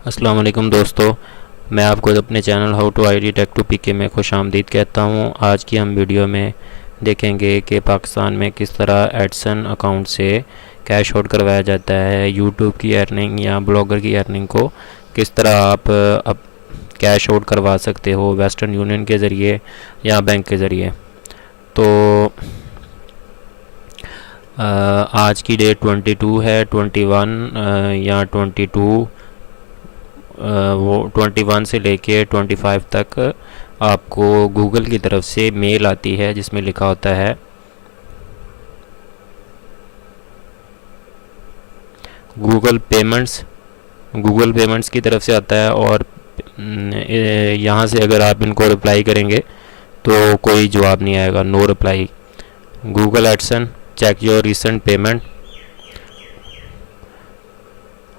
अस्सलाम वालेकुम दोस्तों, मैं आपको अपने channel how to I D tech to PK में खुशामदीद कहता हूँ। आज की हम वीडियो में देखेंगे कि पाकिस्तान में किस तरह एडसन अकाउंट से कैश आउट करवाया जाता है। यूट्यूब की अर्निंग या ब्लॉगर की अर्निंग को किस तरह आप अब कैश आउट करवा सकते हो, वेस्टर्न यूनियन के ज़रिए या बैंक के ज़रिए। तो आज की डेट 22 है, 21 या 22 वो 21 से लेके 25 तक आपको गूगल की तरफ से मेल आती है जिसमें लिखा होता है गूगल पेमेंट्स की तरफ से आता है। और यहाँ से अगर आप इनको रिप्लाई करेंगे तो कोई जवाब नहीं आएगा, no reply. Google AdSense check your recent payment,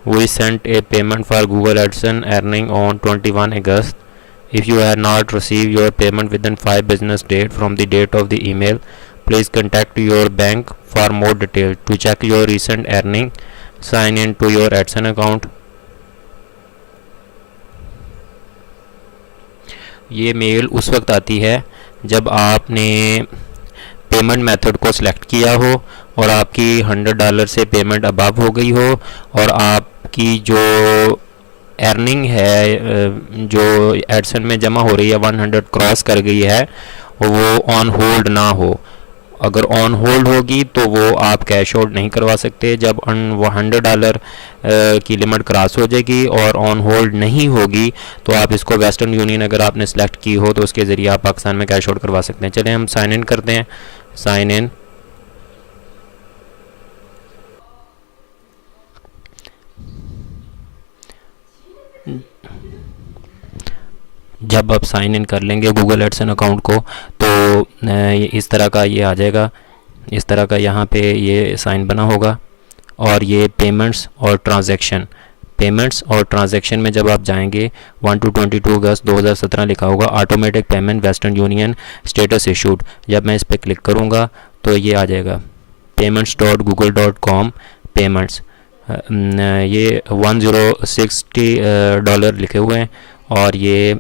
We sent a payment for Google AdSense earning on 21 August. If you have not received your payment within 5 business days from the date of the email, please contact your bank for more details. To check your recent earning, sign in to your AdSense account. ये mail उस वक्त आती है जब आपने payment method को select किया हो और आपकी $100 से पेमेंट अबव हो गई हो और आपकी जो अर्निंग है जो एडसन में जमा हो रही है 100 क्रॉस कर गई है वो ऑन होल्ड ना हो। अगर ऑन होल्ड होगी तो वो आप कैश आउट नहीं करवा सकते। जब वो $100 की लिमिट क्रॉस हो जाएगी और ऑन होल्ड नहीं होगी तो आप इसको वेस्टर्न यूनियन अगर आपने सेलेक्ट की हो तो उसके ज़रिए आप पाकिस्तान में कैश आउट करवा सकते हैं। चलें हम साइन इन करते हैं। साइन इन, जब आप साइन इन कर लेंगे गूगल एडसन अकाउंट को तो इस तरह का ये आ जाएगा, इस तरह का यहाँ पे ये साइन बना होगा। और ये पेमेंट्स और ट्रांजैक्शन में जब आप जाएंगे 1 to 22 अगस्त 2017 लिखा होगा automatic payment western union status issued. जब मैं इस पर क्लिक करूँगा तो ये आ जाएगा payments.google.com पेमेंट्स। ये $1060 लिखे हुए हैं और ये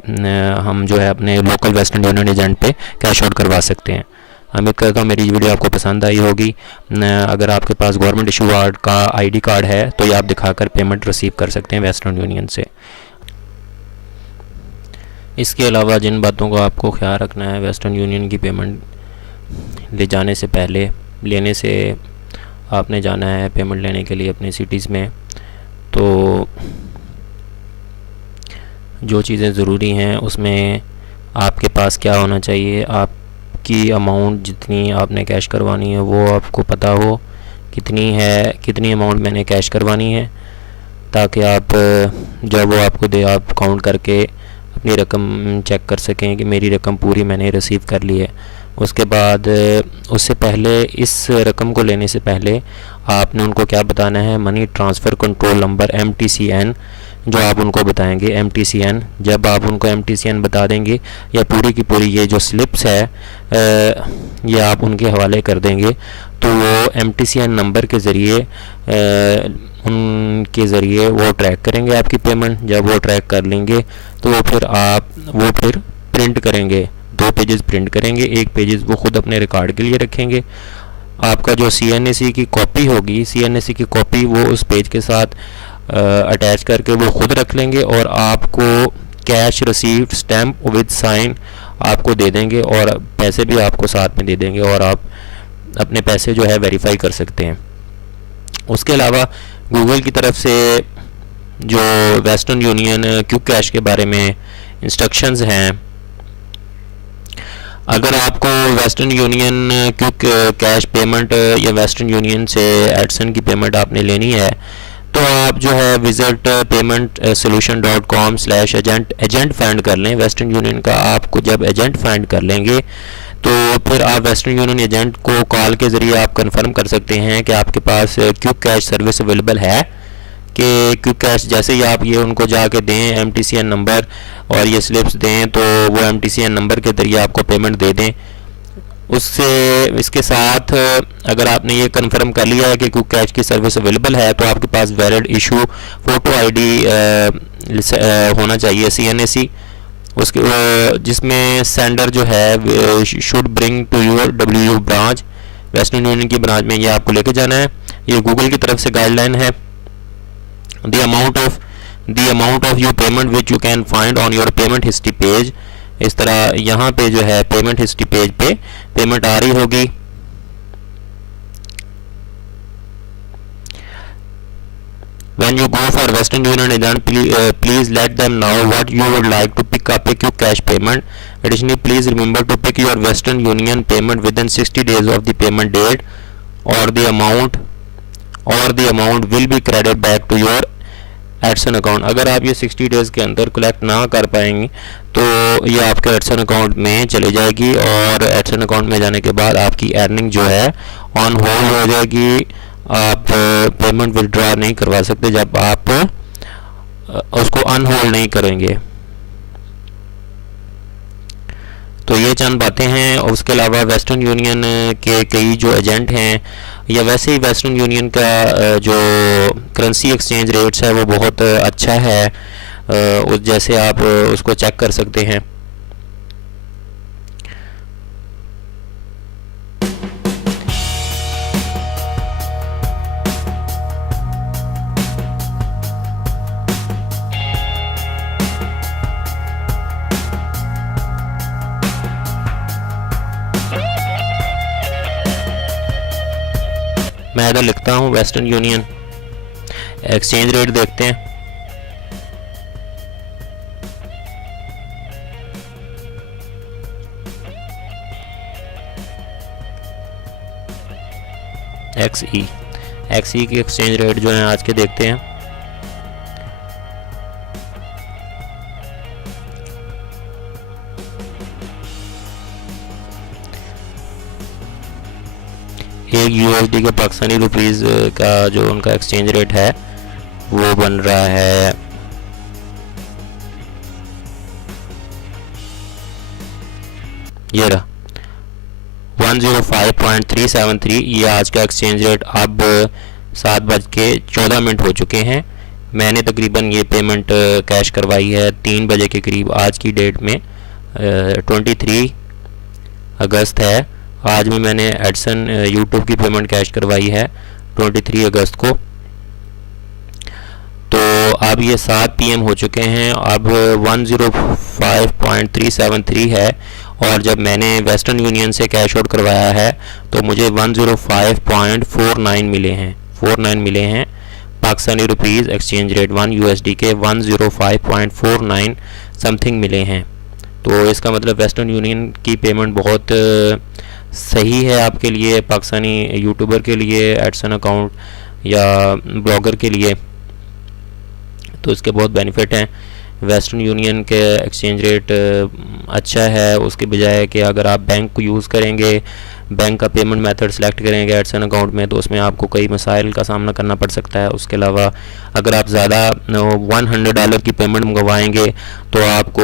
हम जो है अपने लोकल वेस्टर्न यूनियन एजेंट पे कैश आउट करवा सकते हैं। उम्मीद करता हूँ मेरी वीडियो आपको पसंद आई होगी। अगर आपके पास गवर्नमेंट इशू का आईडी कार्ड है तो ये आप दिखाकर पेमेंट रिसीव कर सकते हैं वेस्टर्न यूनियन से। इसके अलावा जिन बातों को आपको ख्याल रखना है, वेस्टर्न यूनियन की पेमेंट ले जाने से पहले, लेने से आपने जाना है पेमेंट लेने के लिए अपने सिटीज़ में, तो जो चीज़ें ज़रूरी हैं उसमें आपके पास क्या होना चाहिए, आपकी अमाउंट जितनी आपने कैश करवानी है वो आपको पता हो कितनी है, कितनी अमाउंट मैंने कैश करवानी है, ताकि आप जब वो आपको दे आप काउंट करके अपनी रकम चेक कर सकें कि मेरी रकम पूरी मैंने रिसीव कर ली है। उसके बाद उससे पहले, इस रकम को लेने से पहले आपने उनको क्या बताना है, money transfer control number MTCN जो आप उनको बताएंगे। MTCN जब आप उनको MTCN बता देंगे या पूरी की पूरी ये जो स्लिप्स है ये आप उनके हवाले कर देंगे तो वो MTCN नंबर के ज़रिए उनके ज़रिए वो ट्रैक करेंगे आपकी पेमेंट। जब वो ट्रैक कर लेंगे तो वो फिर प्रिंट करेंगे, 2 पेजेस प्रिंट करेंगे, 1 पेजेस वो ख़ुद अपने रिकॉर्ड के लिए रखेंगे। आपका जो CNAC की कॉपी होगी, CNAC की कॉपी वो उस पेज के साथ अटैच करके वो ख़ुद रख लेंगे और आपको cash received stamp with sign आपको दे देंगे और पैसे भी आपको साथ में दे देंगे और आप अपने पैसे जो है वेरीफाई कर सकते हैं। उसके अलावा गूगल की तरफ से जो वेस्टर्न यूनियन क्विक कैश के बारे में इंस्ट्रक्शंस हैं, अगर आपको western union quick cash payment या वेस्टर्न यूनियन से एडसन की पेमेंट आपने लेनी है तो आप जो है विजिट paymentsolution.com/एजेंट फाइंड कर लें वेस्टर्न यूनियन का। आपको जब एजेंट फाइंड कर लेंगे तो फिर आप वेस्टर्न यूनियन एजेंट को कॉल के ज़रिए आप कंफर्म कर सकते हैं कि आपके पास क्विक कैश सर्विस अवेलेबल है। कि क्विक कैश जैसे ही आप ये उनको जाके दें MTCN नंबर और ये स्लिप्स दें तो वो MTCN नंबर के ज़रिए आपको पेमेंट दे दें। उससे इसके साथ अगर आपने ये कंफर्म कर लिया है कि क्विक कैश की सर्विस अवेलेबल है, तो आपके पास वैलिड इशू फ़ोटो आईडी होना चाहिए CNAC, उसके जिसमें सेंडर जो है should bring to your WU branch, western union की ब्रांच में ये आपको लेके जाना है। ये गूगल की तरफ से गाइडलाइन है। The amount of your payment which you can find on your payment history page. इस तरह यहाँ पे जो है पेमेंट हिस्ट्री पेज पे पेमेंट आ रही होगी। When you go for Western Union agent, please let them know what you would like to pick up a quick cash payment. Additionally, please remember to pick your Western Union payment within 60 days of the payment date, or the amount will be credited back to your Edson account. अगर आप ये 60 days के अंदर collect ना कर पाएंगे तो ये आपके एडसन अकाउंट में चले जाएगी, और एडसन अकाउंट में जाने के बाद आपकी अर्निंग जो है ऑन होल्ड हो जाएगी। आप पेमेंट विड्रॉ नहीं करवा सकते जब आप उसको अनहोल्ड नहीं करेंगे। तो ये चंद बातें हैं। और उसके अलावा वेस्टर्न यूनियन के कई जो एजेंट हैं, या वैसे ही वेस्टर्न यूनियन का जो करेंसी एक्सचेंज रेट्स है वो बहुत अच्छा है, जैसे आप उसको चेक कर सकते हैं। मैं इधर लिखता हूँ वेस्टर्न यूनियन, एक्सचेंज रेट देखते हैं। XE की एक्सचेंज रेट जो है आज के देखते हैं। एक USD के पाकिस्तानी रुपीज़ का जो उनका एक्सचेंज रेट है वो बन रहा है ये रहा 105.373। ये आज का एक्सचेंज रेट। अब 7:14 हो चुके हैं। मैंने तकरीबन ये पेमेंट कैश करवाई है 3 बजे के करीब आज की डेट में। 23 अगस्त है। आज में मैंने एडसन यूट्यूब की पेमेंट कैश करवाई है 23 अगस्त को। तो अब ये 7 PM हो चुके हैं। अब 105.373 है, और जब मैंने वेस्टर्न यूनियन से कैश आउट करवाया है तो मुझे 105.49 मिले हैं। 49 मिले हैं Pakistani rupees exchange rate 1 USD के 105.49 समथिंग मिले हैं। तो इसका मतलब वेस्टर्न यूनियन की पेमेंट बहुत सही है आपके लिए, पाकिस्तानी यूट्यूबर के लिए, एडसन अकाउंट या ब्लॉगर के लिए। तो इसके बहुत बेनिफिट हैं। वेस्टर्न यूनियन के एक्सचेंज रेट अच्छा है, उसके बजाय कि अगर आप बैंक को यूज़ करेंगे, बैंक का पेमेंट मेथड सेलेक्ट करेंगे एडसन अकाउंट में, तो उसमें आपको कई मसाइल का सामना करना पड़ सकता है। उसके अलावा अगर आप ज़्यादा $100 की पेमेंट मंगवाएंगे तो आपको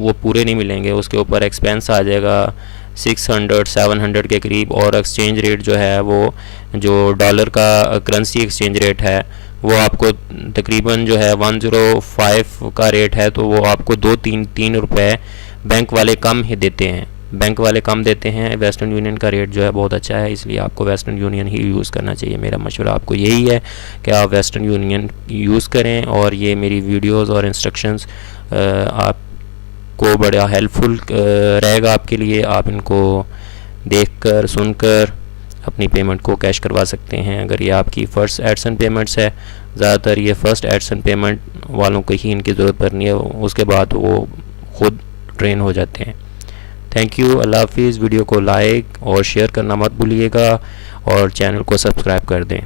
वो पूरे नहीं मिलेंगे, उसके ऊपर एक्सपेंस आ जाएगा 600-700 के करीब। और एक्सचेंज रेट जो है वो जो डॉलर का करेंसी एक्सचेंज रेट है वो आपको तकरीबन जो है 105 का रेट है, तो वो आपको 2-3 रुपए बैंक वाले कम ही देते हैं। बैंक वाले कम देते हैं। वेस्टर्न यूनियन का रेट जो है बहुत अच्छा है, इसलिए आपको वेस्टर्न यूनियन ही यूज़ करना चाहिए। मेरा मशवरा आपको यही है कि आप वेस्टर्न यूनियन यूज़ करें, और ये मेरी वीडियोस और इंस्ट्रक्शंस आपको बड़ा हेल्पफुल रहेगा आपके लिए। आप इनको देखकर सुनकर अपनी पेमेंट को कैश करवा सकते हैं। अगर ये आपकी फ़र्स्ट एडसन पेमेंट्स है, ज़्यादातर ये फ़र्स्ट एडसन पेमेंट वालों को ही इनकी ज़रूरत पड़नी है, उसके बाद वो खुद ट्रेन हो जाते हैं। Thank you. अल्लाह हाफिज़। वीडियो को लाइक और शेयर करना मत भूलिएगा, और चैनल को सब्सक्राइब कर दें।